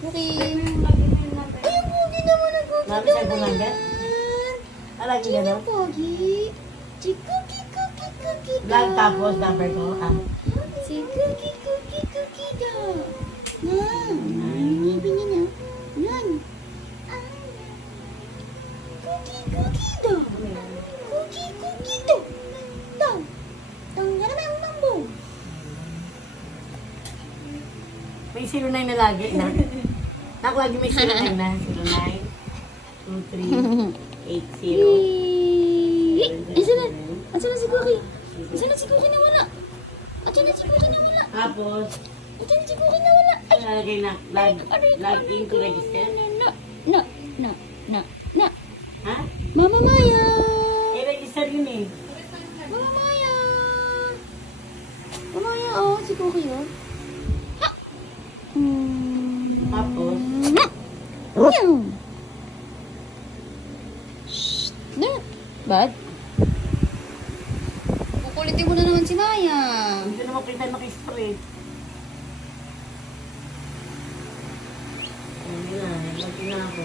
Cookie. Ay, ang pogi naman ang cookie Mami, saan ko lang yan? Alagi ka daw? Ang pogi. Si cookie Vlog daw. tapos number ko. Si cookie daw. Ngipin niya na. Yan. Cookie daw. Cookie daw. Daw. Tanggal na yung mambo. May 09 na lagi na. Nak, lagi may 09 na. 09, 23, 80. Asan na si Cookie? Asan na si Cookie na wala? Asan na si Cookie na wala? Tapos, Asan na si Cookie na wala? Ay! nalagay na. Log in to register. Na. Ha? Mama Maya! I-register yun eh. Mama Maya! Mama Maya, oh. Si Cookie, oh. Ha! Tapos, Na! Meow! Shh! Na! Ba't? Kukulitin mo na naman si Maya. hindi na makita naki-spray. Hindi na, nag-log na ako.